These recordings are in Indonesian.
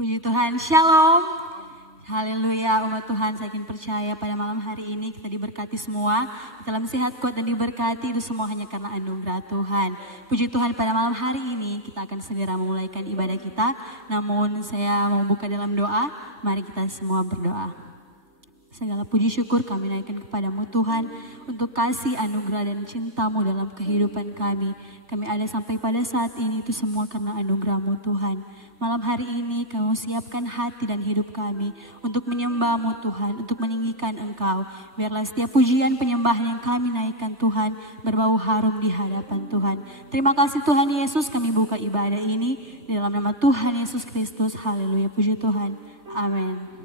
Puji Tuhan, Shalom. Haleluya, umat Tuhan, saya yakin percaya pada malam hari ini kita diberkati semua. Dalam sehat, kuat, dan diberkati itu semua hanya karena anugerah Tuhan. Puji Tuhan, pada malam hari ini kita akan segera memulaikan ibadah kita. Namun saya mau buka dalam doa, mari kita semua berdoa. Segala puji syukur kami naikkan kepadamu Tuhan untuk kasih anugerah dan cintamu dalam kehidupan kami. Kami ada sampai pada saat ini itu semua karena anugerahmu Tuhan. Malam hari ini kamu siapkan hati dan hidup kami untuk menyembahmu Tuhan, untuk meninggikan Engkau. Biarlah setiap pujian penyembahan yang kami naikkan Tuhan berbau harum di hadapan Tuhan. Terima kasih Tuhan Yesus, kami buka ibadah ini di dalam nama Tuhan Yesus Kristus. Haleluya, puji Tuhan. Amin.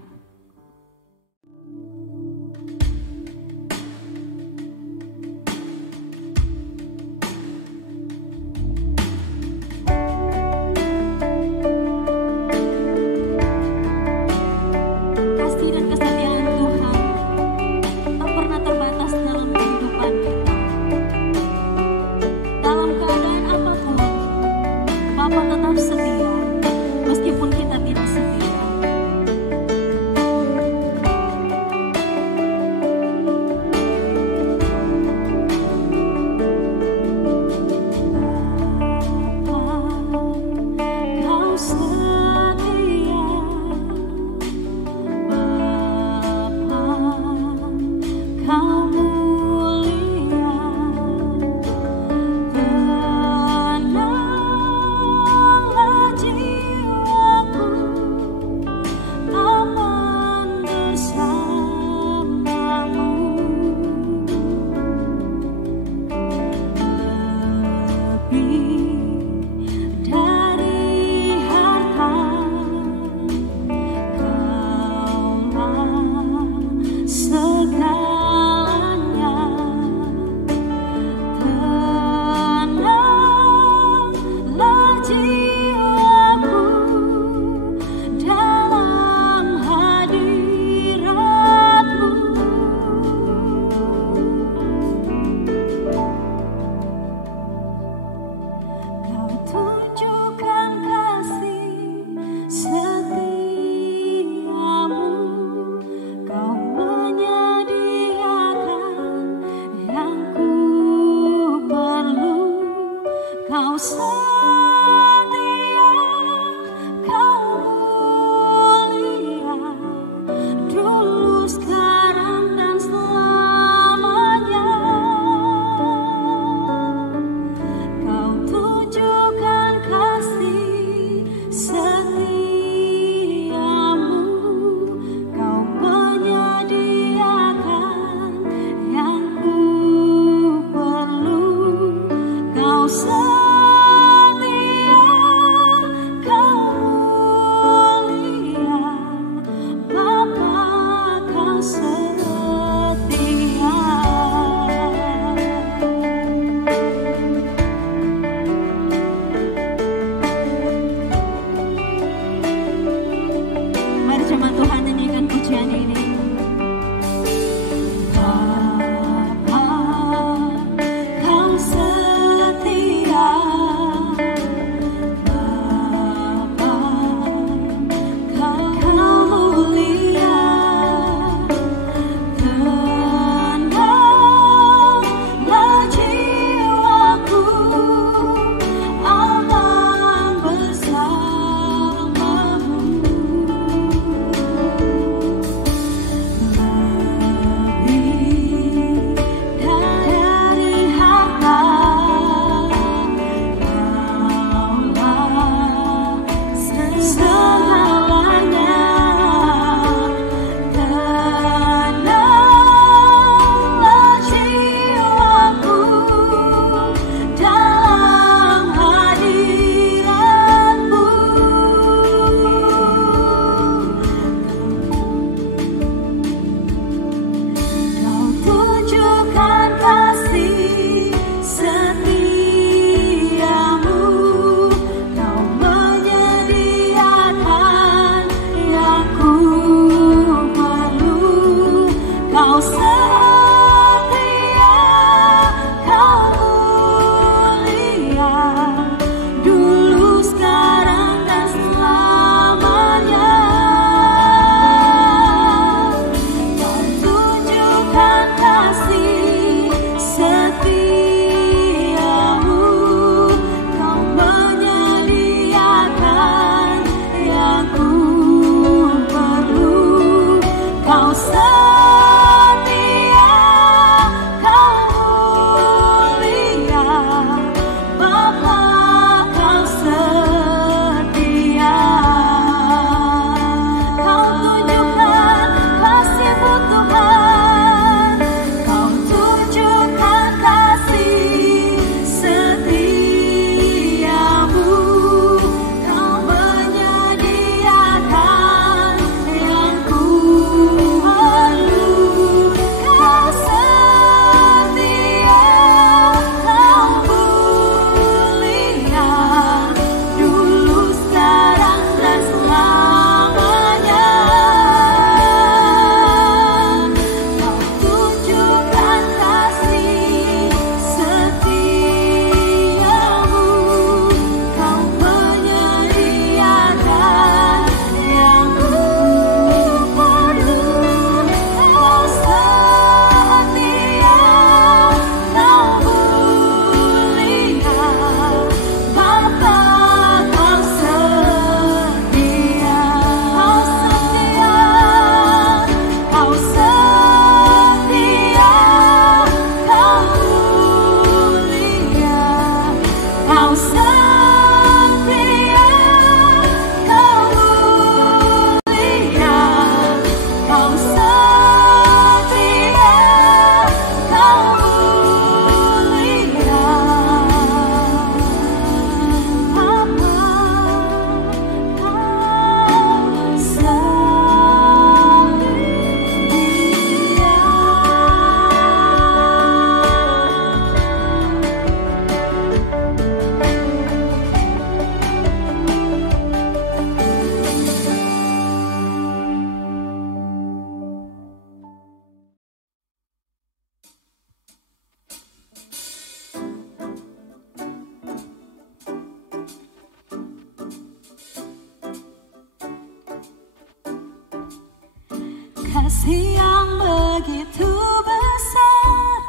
Kasih yang begitu besar,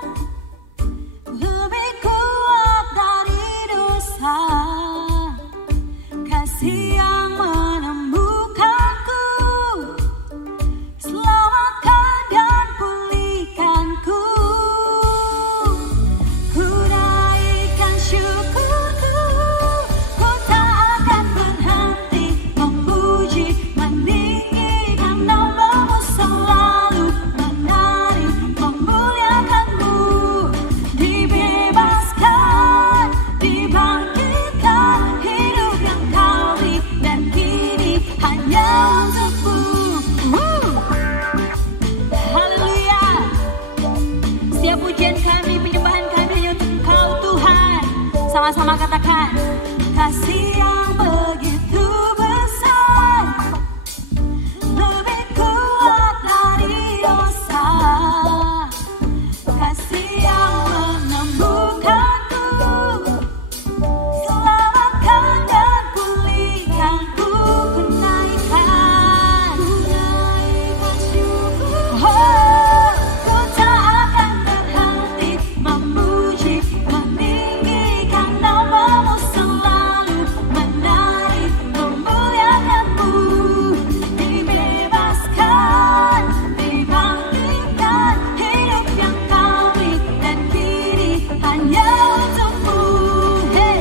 lebih kuat dari dosa. Kasih yang menemukanku, selamatkan dan pulihkanku. Ku naikkan syukurku, ku tak akan berhenti memuji, meninggikan nama-Mu, selalu menari, memuliakan-Mu. Dibebaskan, dibangkitkan, hidup yang Kau beri, dan kini hanya untuk-Mu. Haleluya. Setiap pujian kami, penyembahan kami hanya untuk Engkau Tuhan. Sama-sama katakan, kasih yang begitu besar, lebih kuat dari dosa. Kasih yang menemukanku, selamatkan dan pulihkanku. Ku naikkan syukur, oh, ku tak akan berhenti memuji, meninggikan nama-Mu, selalu menari, memuliakan-Mu. Dibebaskan, dibangkitkan, hidup yang Kau beri, dan kini hanya untuk-Mu. Hey.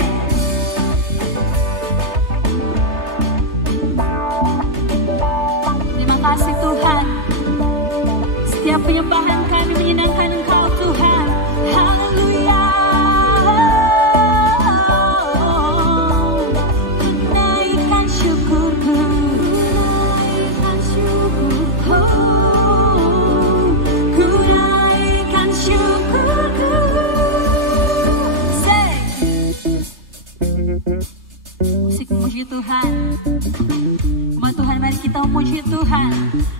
Terima kasih Tuhan. Setiap penyembahan kami menyenangkan Engkau Tuhan. Haleluya. Ku naikkan syukurku, ku naikkan syukurku. Say. Musik memuji Tuhan. Umat Tuhan, mari kita memuji Tuhan.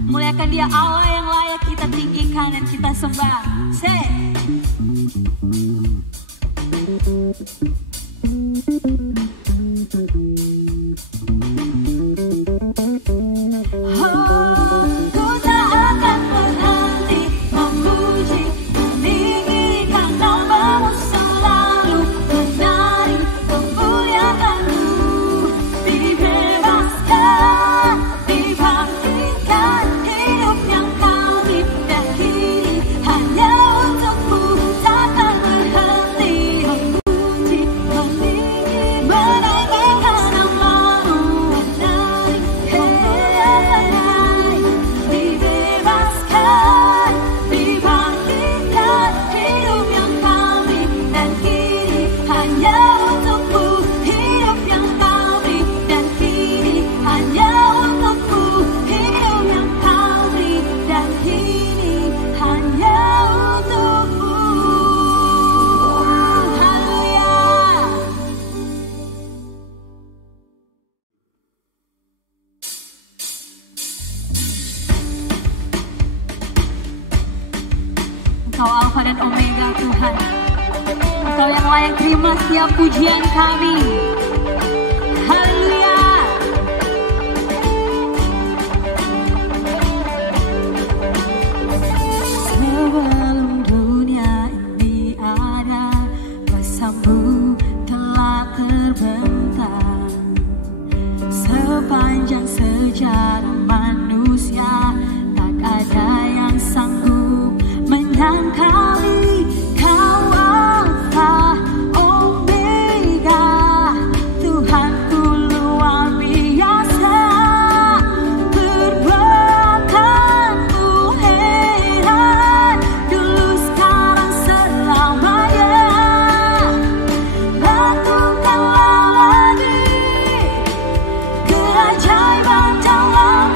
Muliakan Dia, Allah yang layak kita tinggikan dan kita sembah. Say. Ku tak akan berhenti memuji, meninggikan nama-Mu, selalu menari, memuliakan-Mu. Dibebaskan, dibangkitkan, hidup yang Kau beri, dan kini hanya untuk-Mu. Takkan berhenti memuji, meninggikan nama-Mu, menari, dibebaskan, dibangkitkan, hidup yang Kau beri, dan kini hanya untuk-Mu. Hidup yang Kau beri, dan kini hanya untuk-Mu. Hidup yang Kau beri, dan kini hanya untuk-Mu. Haleluya. Engkau Alfa dan Omega Tuhan. Engkau yang layak terima setiap pujian kami. Haleluya. Sebelum dunia ini ada, kuasa-Mu telah terbentang. Sepanjang sejarah manusia, tak ada yang sanggup menyangkali Kau Alfa Omega. Tuhanku luar biasa, perbuatanmu heran, dulu sekarang selamanya. Lakukanlah lagi keajaiban dalam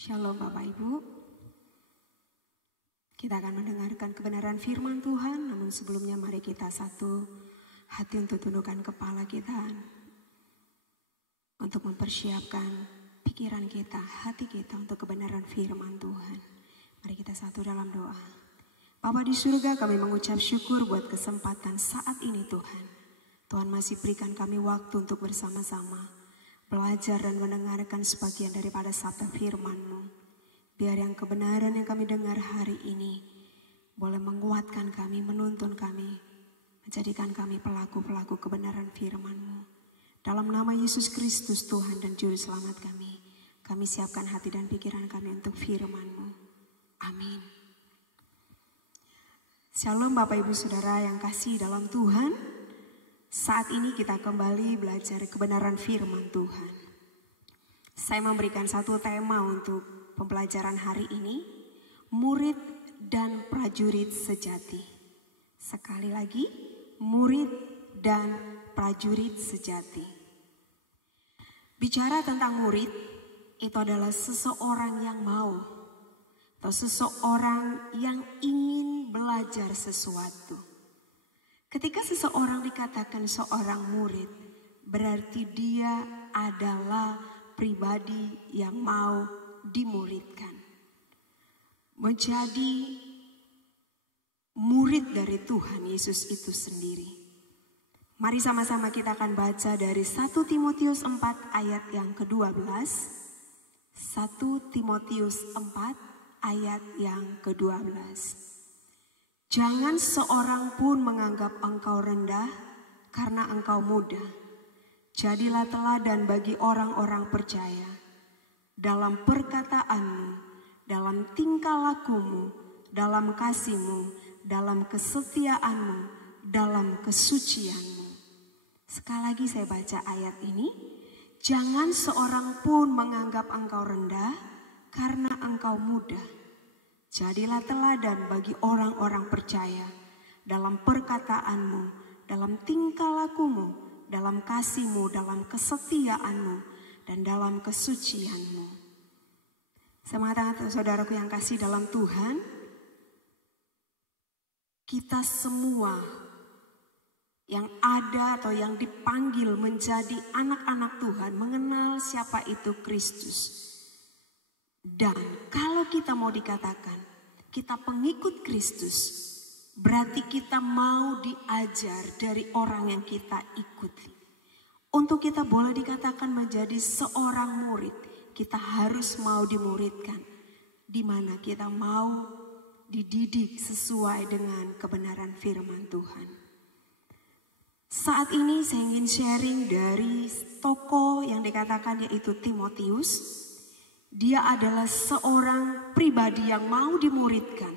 Shalom Bapak Ibu. Kita akan mendengarkan kebenaran firman Tuhan, namun sebelumnya mari kita satu hati untuk tundukkan kepala kita untuk mempersiapkan pikiran kita, hati kita untuk kebenaran firman Tuhan. Mari kita satu dalam doa. Bapa di surga, kami mengucap syukur buat kesempatan saat ini Tuhan. Tuhan masih berikan kami waktu untuk bersama-sama belajar dan mendengarkan sebagian daripada sabda firman-Mu. Biar yang kebenaran yang kami dengar hari ini boleh menguatkan kami, menuntun kami, menjadikan kami pelaku-pelaku kebenaran firman-Mu. Dalam nama Yesus Kristus Tuhan dan Juru Selamat kami siapkan hati dan pikiran kami untuk firman-Mu. Amin. Shalom Bapak Ibu Saudara yang kasih dalam Tuhan. Saat ini kita kembali belajar kebenaran firman Tuhan. Saya memberikan satu tema untuk pembelajaran hari ini, murid dan prajurit sejati. Sekali lagi, murid dan prajurit sejati. Bicara tentang murid, itu adalah seseorang yang mau atau seseorang yang ingin belajar sesuatu. Ketika seseorang dikatakan seorang murid, berarti dia adalah pribadi yang mau dimuridkan. Menjadi murid dari Tuhan Yesus itu sendiri. Mari sama-sama kita akan baca dari 1 Timotius 4 ayat yang ke-12. 1 Timotius 4 ayat yang ke-12. Jangan seorang pun menganggap engkau rendah karena engkau muda. Jadilah teladan bagi orang-orang percaya dalam perkataanmu, dalam tingkah lakumu, dalam kasihmu, dalam kesetiaanmu, dalam kesucianmu. Sekali lagi saya baca ayat ini. Jangan seorang pun menganggap engkau rendah karena engkau muda. Jadilah teladan bagi orang-orang percaya dalam perkataanmu, dalam tingkah lakumu, dalam kasihmu, dalam kesetiaanmu, dan dalam kesucianmu. Semangat saudaraku yang kasih dalam Tuhan, kita semua yang ada atau yang dipanggil menjadi anak-anak Tuhan mengenal siapa itu Kristus. Dan kalau kita mau dikatakan kita pengikut Kristus, berarti kita mau diajar dari orang yang kita ikuti. Untuk kita boleh dikatakan menjadi seorang murid, kita harus mau dimuridkan. Di mana kita mau dididik sesuai dengan kebenaran firman Tuhan. Saat ini saya ingin sharing dari tokoh yang dikatakan yaitu Timotius. Dia adalah seorang pribadi yang mau dimuridkan,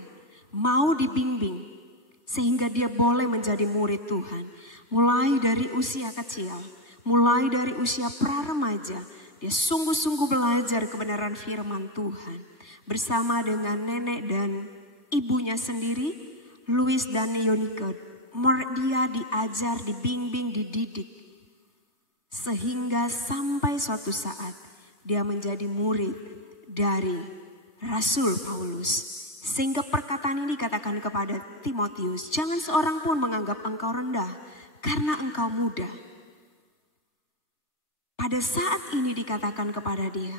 mau dibimbing, sehingga dia boleh menjadi murid Tuhan. Mulai dari usia kecil, mulai dari usia pra-remaja, dia sungguh-sungguh belajar kebenaran firman Tuhan. Bersama dengan nenek dan ibunya sendiri, Louis dan Yonike, dia diajar, dibimbing, dididik. Sehingga sampai suatu saat, dia menjadi murid dari Rasul Paulus. Sehingga perkataan ini dikatakan kepada Timotius, jangan seorang pun menganggap engkau rendah karena engkau muda. Pada saat ini dikatakan kepada dia,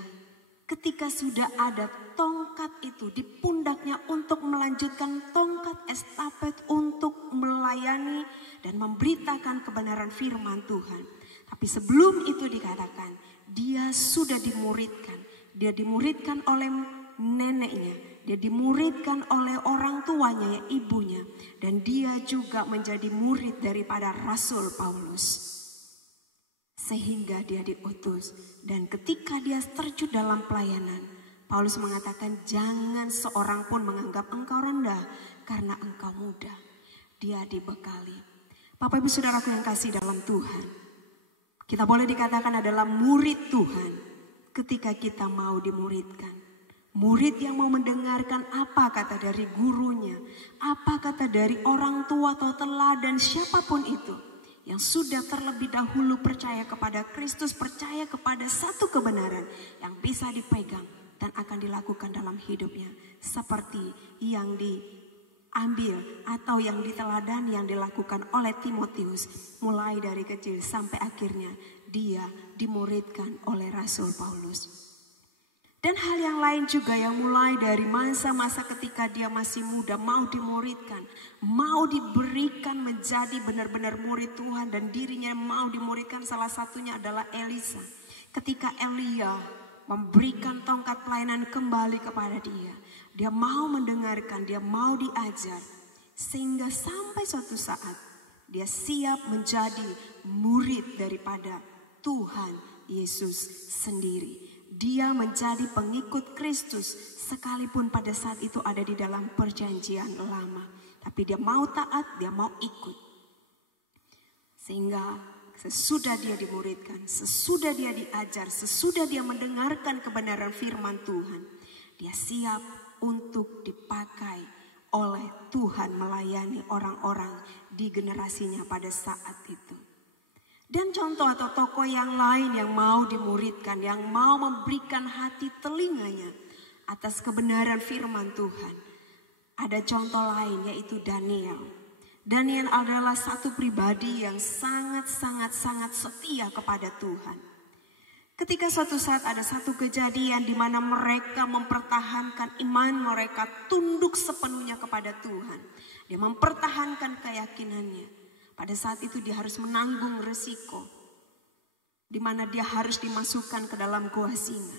ketika sudah ada tongkat itu di pundaknya untuk melanjutkan tongkat estafet untuk melayani dan memberitakan kebenaran firman Tuhan. Tapi sebelum itu dikatakan, dia sudah dimuridkan. Dia dimuridkan oleh neneknya. Dia dimuridkan oleh orang tuanya, ya ibunya. Dan dia juga menjadi murid daripada Rasul Paulus. Sehingga dia diutus. Dan ketika dia terjun dalam pelayanan, Paulus mengatakan jangan seorang pun menganggap engkau rendah karena engkau muda. Dia dibekali. Bapak Ibu Saudaraku yang kasih dalam Tuhan. Kita boleh dikatakan adalah murid Tuhan ketika kita mau dimuridkan. Murid yang mau mendengarkan apa kata dari gurunya, apa kata dari orang tua atau teladan siapapun itu. Yang sudah terlebih dahulu percaya kepada Kristus, percaya kepada satu kebenaran yang bisa dipegang dan akan dilakukan dalam hidupnya. Seperti yang diambil atau yang diteladani yang dilakukan oleh Timotius mulai dari kecil sampai akhirnya dia dimuridkan oleh Rasul Paulus. Dan hal yang lain juga yang mulai dari masa-masa ketika dia masih muda mau dimuridkan, mau diberikan menjadi benar-benar murid Tuhan dan dirinya mau dimuridkan, salah satunya adalah Elisa. Ketika Elia memberikan tongkat pelayanan kembali kepada dia, dia mau mendengarkan, dia mau diajar, sehingga sampai suatu saat dia siap menjadi murid daripada Tuhan Yesus sendiri. Dia menjadi pengikut Kristus sekalipun pada saat itu ada di dalam perjanjian lama. Tapi dia mau taat, dia mau ikut. Sehingga sesudah dia dimuridkan, sesudah dia diajar, sesudah dia mendengarkan kebenaran firman Tuhan, dia siap untuk dipakai oleh Tuhan melayani orang-orang di generasinya pada saat itu. Dan contoh atau tokoh yang lain yang mau dimuridkan, yang mau memberikan hati telinganya atas kebenaran firman Tuhan. Ada contoh lain yaitu Daniel. Daniel adalah satu pribadi yang sangat setia kepada Tuhan. Ketika suatu saat ada satu kejadian di mana mereka mempertahankan iman mereka, tunduk sepenuhnya kepada Tuhan. Dia mempertahankan keyakinannya. Pada saat itu dia harus menanggung resiko, di mana dia harus dimasukkan ke dalam gua singa.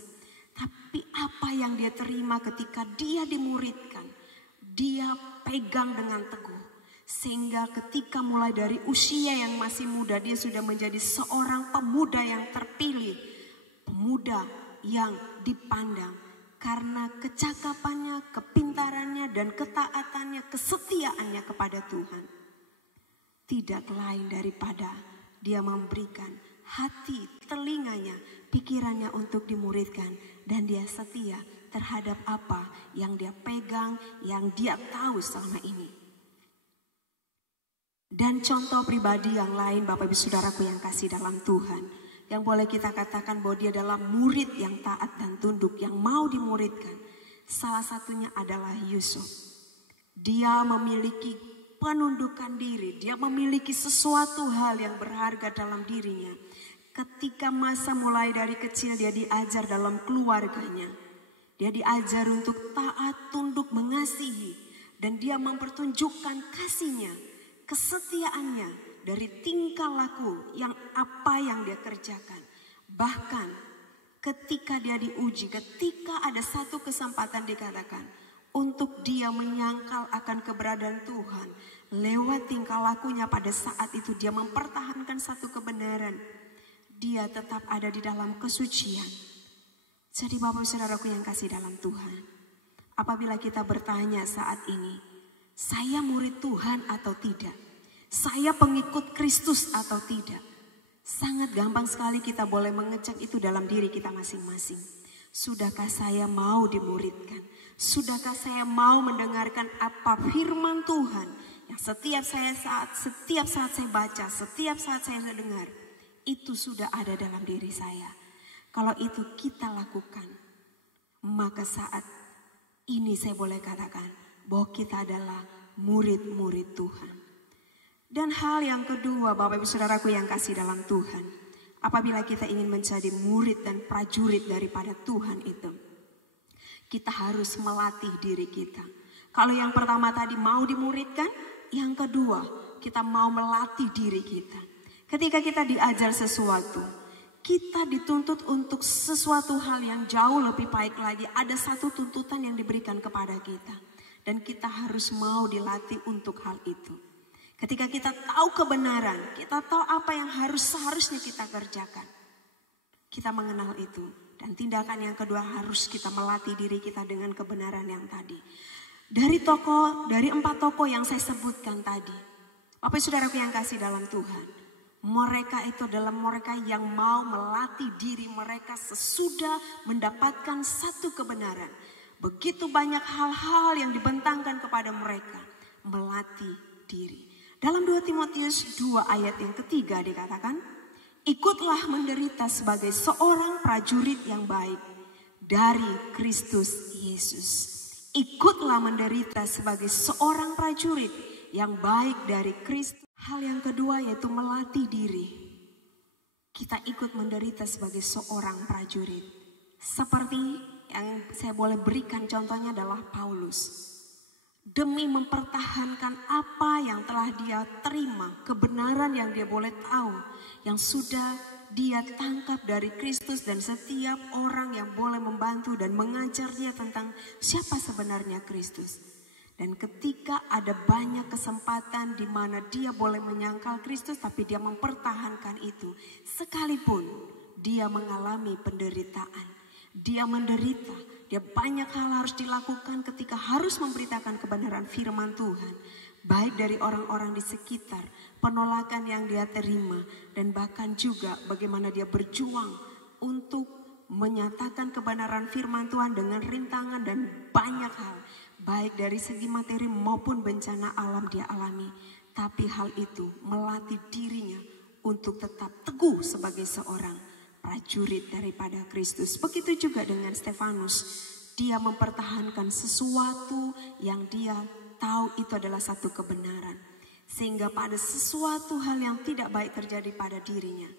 Tapi apa yang dia terima ketika dia dimuridkan, dia pegang dengan teguh. Sehingga ketika mulai dari usia yang masih muda, dia sudah menjadi seorang pemuda yang terpilih. Pemuda yang dipandang karena kecakapannya, kepintarannya, dan ketaatannya, kesetiaannya kepada Tuhan. Tidak lain daripada dia memberikan hati, telinganya, pikirannya untuk dimuridkan. Dan dia setia terhadap apa yang dia pegang, yang dia tahu selama ini. Dan contoh pribadi yang lain, Bapak Ibu Saudaraku yang kasih dalam Tuhan, yang boleh kita katakan bahwa dia adalah murid yang taat dan tunduk, yang mau dimuridkan. Salah satunya adalah Yusuf. Dia memiliki penundukan diri, dia memiliki sesuatu hal yang berharga dalam dirinya. Ketika masa mulai dari kecil dia diajar dalam keluarganya. Dia diajar untuk taat, tunduk, mengasihi. Dan dia mempertunjukkan kasihnya, kesetiaannya dari tingkah laku yang apa yang dia kerjakan. Bahkan ketika dia diuji, ketika ada satu kesempatan dikatakan untuk dia menyangkal akan keberadaan Tuhan, lewat tingkah lakunya pada saat itu dia mempertahankan satu kebenaran. Dia tetap ada di dalam kesucian. Jadi Bapak Saudaraku yang kasih dalam Tuhan, apabila kita bertanya saat ini, saya murid Tuhan atau tidak? Saya pengikut Kristus atau tidak? Sangat gampang sekali kita boleh mengecek itu dalam diri kita masing-masing. Sudahkah saya mau dimuridkan? Sudahkah saya mau mendengarkan apa firman Tuhan yang setiap saat saya baca, setiap saat saya dengar, itu sudah ada dalam diri saya. Kalau itu kita lakukan, maka saat ini saya boleh katakan bahwa kita adalah murid-murid Tuhan. Dan hal yang kedua, Bapak Ibu Saudaraku yang kasih dalam Tuhan, apabila kita ingin menjadi murid dan prajurit daripada Tuhan itu, kita harus melatih diri kita. Kalau yang pertama tadi mau dimuridkan, yang kedua kita mau melatih diri kita. Ketika kita diajar sesuatu, kita dituntut untuk sesuatu hal yang jauh lebih baik lagi. Ada satu tuntutan yang diberikan kepada kita. Dan kita harus mau dilatih untuk hal itu. Ketika kita tahu kebenaran, kita tahu apa yang seharusnya kita kerjakan. Kita mengenal itu. Dan tindakan yang kedua harus kita melatih diri kita dengan kebenaran yang tadi. Dari 4 tokoh yang saya sebutkan tadi, Bapak Saudaraku yang kasih dalam Tuhan, mereka itu adalah mereka yang mau melatih diri mereka sesudah mendapatkan satu kebenaran. Begitu banyak hal-hal yang dibentangkan kepada mereka, melatih diri. Dalam 2 Timotius 2 ayat yang ketiga dikatakan, ikutlah menderita sebagai seorang prajurit yang baik. dari Kristus Yesus. Ikutlah menderita sebagai seorang prajurit yang baik dari Kristus. Hal yang kedua yaitu melatih diri. Kita ikut menderita sebagai seorang prajurit. Seperti yang saya boleh berikan contohnya adalah Paulus. Demi mempertahankan apa yang telah dia terima, kebenaran yang dia boleh tahu, yang sudah dia tangkap dari Kristus, dan setiap orang yang boleh membantu dan mengajar dia tentang siapa sebenarnya Kristus. Dan ketika ada banyak kesempatan di mana dia boleh menyangkal Kristus, tapi dia mempertahankan itu. Sekalipun dia mengalami penderitaan, dia menderita, dia banyak hal harus dilakukan ketika harus memberitakan kebenaran firman Tuhan. Baik dari orang-orang di sekitar, penolakan yang dia terima, dan bahkan juga bagaimana dia berjuang untuk menyatakan kebenaran firman Tuhan dengan rintangan dan banyak hal. Baik dari segi materi maupun bencana alam dia alami. Tapi hal itu melatih dirinya untuk tetap teguh sebagai seorang prajurit daripada Kristus. Begitu juga dengan Stefanus. Dia mempertahankan sesuatu yang dia tahu itu adalah satu kebenaran. Sehingga pada sesuatu hal yang tidak baik terjadi pada dirinya,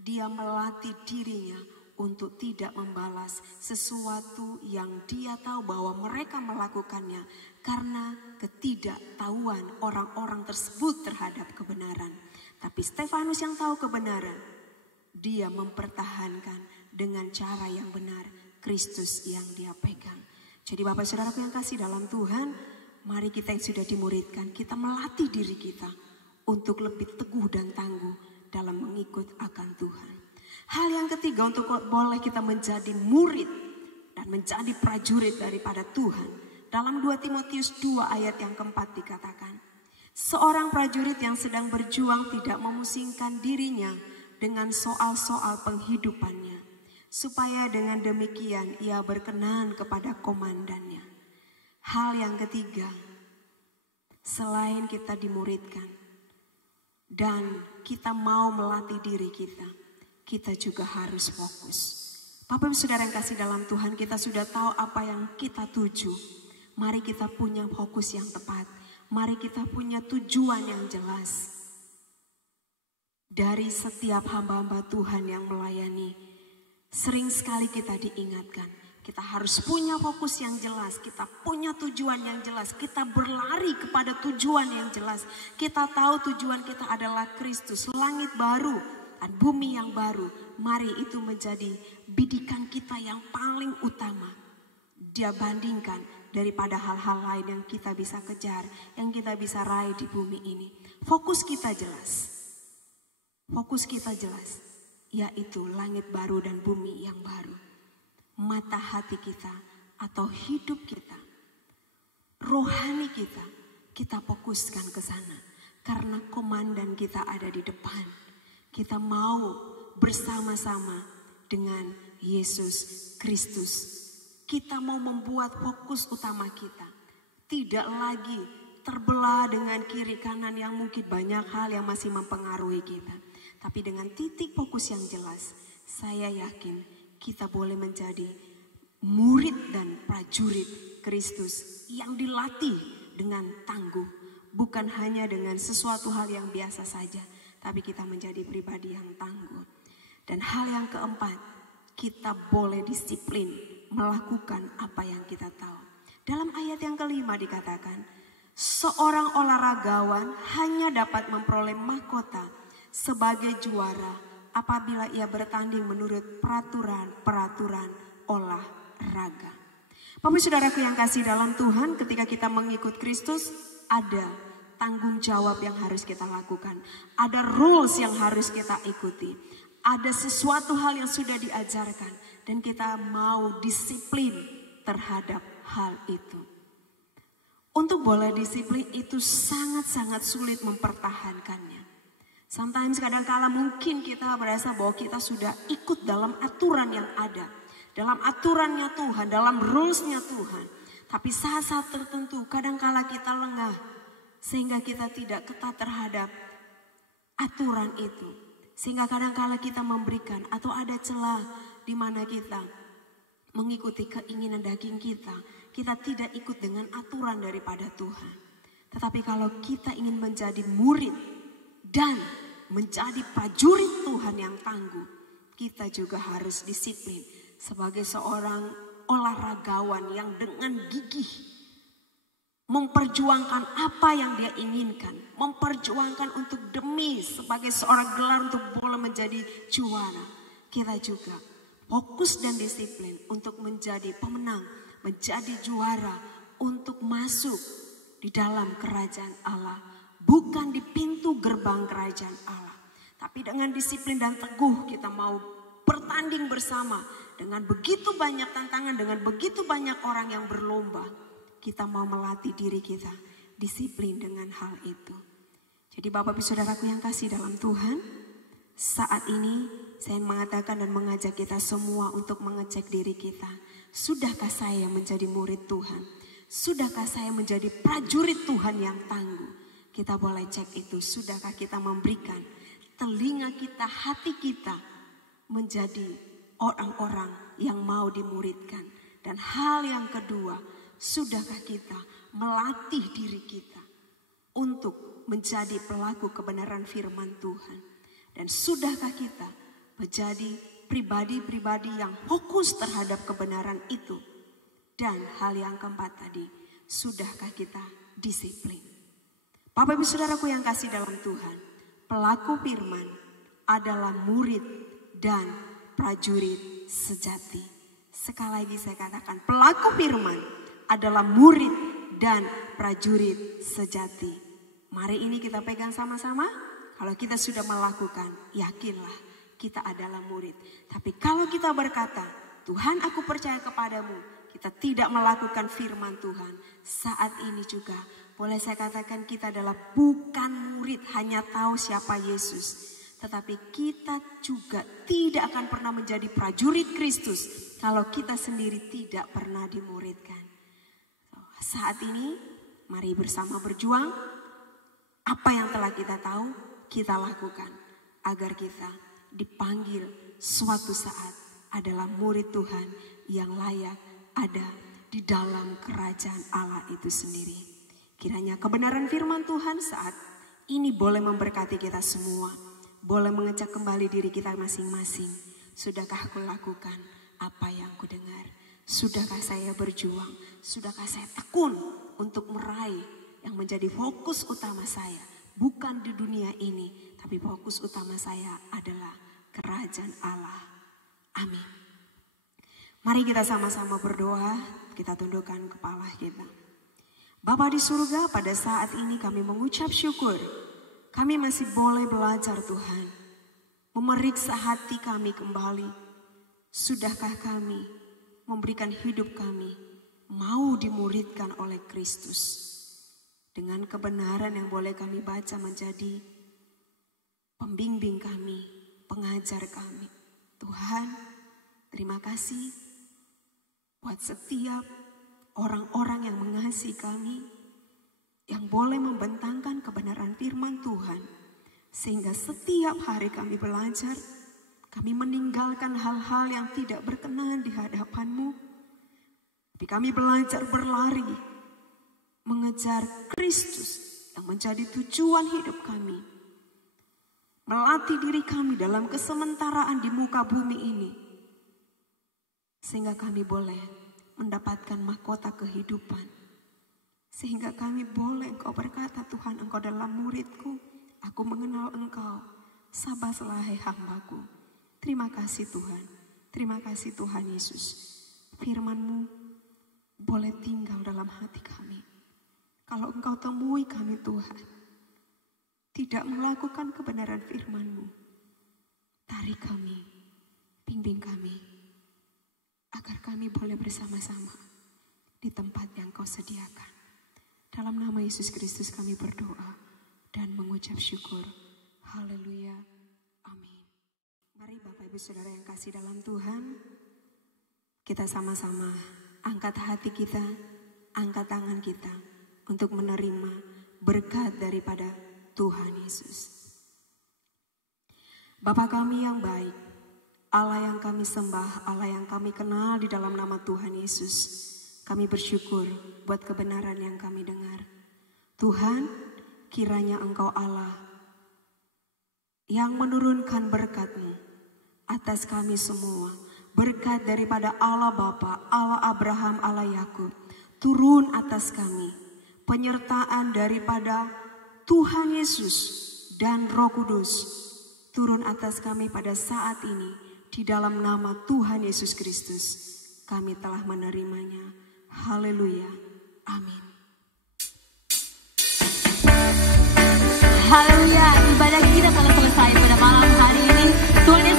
dia melatih dirinya untuk tidak membalas sesuatu yang dia tahu bahwa mereka melakukannya karena ketidaktahuan orang-orang tersebut terhadap kebenaran. Tapi Stefanus yang tahu kebenaran, dia mempertahankan dengan cara yang benar Kristus yang dia pegang. Jadi Bapak Saudaraku yang kasih dalam Tuhan, mari kita yang sudah dimuridkan, kita melatih diri kita untuk lebih teguh dan tangguh dalam mengikut akan Tuhan. Hal yang ketiga untuk boleh kita menjadi murid dan menjadi prajurit daripada Tuhan. Dalam 2 Timotius 2 ayat yang keempat dikatakan, seorang prajurit yang sedang berjuang tidak memusingkan dirinya dengan soal-soal penghidupannya, supaya dengan demikian ia berkenan kepada komandannya. Hal yang ketiga, selain kita dimuridkan dan kita mau melatih diri kita juga harus fokus. Bapak Ibu Saudara yang kasih dalam Tuhan, kita sudah tahu apa yang kita tuju. Mari kita punya fokus yang tepat. Mari kita punya tujuan yang jelas. Dari setiap hamba-hamba Tuhan yang melayani, sering sekali kita diingatkan, kita harus punya fokus yang jelas, kita punya tujuan yang jelas, kita berlari kepada tujuan yang jelas. Kita tahu tujuan kita adalah Kristus, langit baru dan bumi yang baru. Mari itu menjadi bidikan kita yang paling utama. Dia bandingkan daripada hal-hal lain yang kita bisa kejar, yang kita bisa raih di bumi ini. Fokus kita jelas. Fokus kita jelas, yaitu langit baru dan bumi yang baru. Mata hati kita atau hidup kita, rohani kita fokuskan ke sana. Karena komandan kita ada di depan. Kita mau bersama-sama dengan Yesus Kristus. Kita mau membuat fokus utama kita tidak lagi terbelah dengan kiri kanan yang mungkin banyak hal yang masih mempengaruhi kita. Tapi dengan titik fokus yang jelas, saya yakin kita boleh menjadi murid dan prajurit Kristus yang dilatih dengan tangguh. Bukan hanya dengan sesuatu hal yang biasa saja, tapi kita menjadi pribadi yang tangguh. Dan hal yang keempat, kita boleh disiplin melakukan apa yang kita tahu. Dalam ayat yang kelima dikatakan, seorang olahragawan hanya dapat memperoleh mahkota sebagai juara apabila ia bertanding menurut peraturan olahraga. Bapak Saudaraku yang kasih dalam Tuhan, ketika kita mengikut Kristus, ada tanggung jawab yang harus kita lakukan. Ada rules yang harus kita ikuti. Ada sesuatu hal yang sudah diajarkan dan kita mau disiplin terhadap hal itu. Untuk boleh disiplin itu sangat-sangat sulit mempertahankannya. Sometimes kadang-kala mungkin kita merasa bahwa kita sudah ikut dalam aturan yang ada. Dalam aturannya Tuhan, dalam rules-nya Tuhan. Tapi saat-saat tertentu kadang-kala kita lengah. Sehingga kita tidak ketat terhadap aturan itu. Sehingga kadang-kala kita memberikan atau ada celah di mana kita mengikuti keinginan daging kita, kita tidak ikut dengan aturan daripada Tuhan. Tetapi kalau kita ingin menjadi murid dan menjadi prajurit Tuhan yang tangguh, kita juga harus disiplin sebagai seorang olahragawan yang dengan gigih memperjuangkan apa yang dia inginkan, memperjuangkan untuk demi sebagai seorang gelar untuk boleh menjadi juara. Kita juga fokus dan disiplin untuk menjadi pemenang, menjadi juara, untuk masuk di dalam kerajaan Allah. Bukan di pintu gerbang kerajaan Allah, tapi dengan disiplin dan teguh kita mau bertanding bersama. Dengan begitu banyak tantangan, dengan begitu banyak orang yang berlomba, kita mau melatih diri kita disiplin dengan hal itu. Jadi Bapak Ibu Saudaraku yang kasih dalam Tuhan, saat ini saya mengatakan dan mengajak kita semua untuk mengecek diri kita. Sudahkah saya menjadi murid Tuhan? Sudahkah saya menjadi prajurit Tuhan yang tangguh? Kita boleh cek itu. Sudahkah kita memberikan telinga kita, hati kita menjadi orang-orang yang mau dimuridkan? Dan hal yang kedua, sudahkah kita melatih diri kita untuk menjadi pelaku kebenaran firman Tuhan? Dan sudahkah kita menjadi pribadi-pribadi yang fokus terhadap kebenaran itu? Dan hal yang keempat tadi, sudahkah kita disiplin? Bapak Ibu Saudaraku yang kasih dalam Tuhan, pelaku firman adalah murid dan prajurit sejati. Sekali lagi saya katakan, pelaku firman adalah murid dan prajurit sejati. Mari ini kita pegang sama-sama. Kalau kita sudah melakukan, yakinlah kita adalah murid. Tapi kalau kita berkata, Tuhan aku percaya kepadamu, kita tidak melakukan firman Tuhan, saat ini juga boleh saya katakan kita adalah bukan murid hanya tahu siapa Yesus. Tetapi kita juga tidak akan pernah menjadi prajurit Kristus kalau kita sendiri tidak pernah dimuridkan. Saat ini mari bersama berjuang. Apa yang telah kita tahu kita lakukan agar kita dipanggil suatu saat adalah murid Tuhan yang layak ada di dalam kerajaan Allah itu sendiri. Kiranya kebenaran firman Tuhan saat ini boleh memberkati kita semua. Boleh mengecek kembali diri kita masing-masing. Sudahkah aku lakukan apa yang aku dengar? Sudahkah saya berjuang? Sudahkah saya tekun untuk meraih yang menjadi fokus utama saya? Bukan di dunia ini, tapi fokus utama saya adalah kerajaan Allah. Amin. Mari kita sama-sama berdoa, kita tundukkan kepala kita. Bapa di surga, pada saat ini kami mengucap syukur. Kami masih boleh belajar Tuhan, memeriksa hati kami kembali. Sudahkah kami memberikan hidup kami mau dimuridkan oleh Kristus? Dengan kebenaran yang boleh kami baca menjadi pembimbing kami, pengajar kami. Tuhan, terima kasih buat setiap orang-orang yang mengasihi kami, yang boleh membentangkan kebenaran firman Tuhan. Sehingga setiap hari kami belajar, kami meninggalkan hal-hal yang tidak berkenan di hadapan-Mu. Tapi kami belajar berlari, mengejar Kristus yang menjadi tujuan hidup kami. Melatih diri kami dalam kesementaraan di muka bumi ini. Sehingga kami boleh mendapatkan mahkota kehidupan. Sehingga kami boleh Engkau berkata, Tuhan Engkau adalah muridku, aku mengenal Engkau, sabarlah hai hambaku. Terima kasih Tuhan, terima kasih Tuhan Yesus. Firman-Mu boleh tinggal dalam hati kami. Kalau Engkau temui kami Tuhan, tidak melakukan kebenaran firman-Mu, tarik kami, bimbing kami, agar kami boleh bersama-sama di tempat yang Kau sediakan. Dalam nama Yesus Kristus kami berdoa dan mengucap syukur. Haleluya. Amin. Mari Bapak Ibu Saudara yang kasih dalam Tuhan, kita sama-sama angkat hati kita, angkat tangan kita untuk menerima berkat daripada Tuhan Yesus. Bapa kami yang baik, Allah yang kami sembah, Allah yang kami kenal di dalam nama Tuhan Yesus. Kami bersyukur buat kebenaran yang kami dengar. Tuhan, kiranya Engkau Allah yang menurunkan berkat-Mu atas kami semua. Berkat daripada Allah Bapa, Allah Abraham, Allah Yakub, turun atas kami. Penyertaan daripada Tuhan Yesus dan Roh Kudus turun atas kami pada saat ini. Di dalam nama Tuhan Yesus Kristus kami telah menerimanya. Haleluya. Amin. Haleluya. Ibadah kita telah selesai pada malam hari ini. Tuhan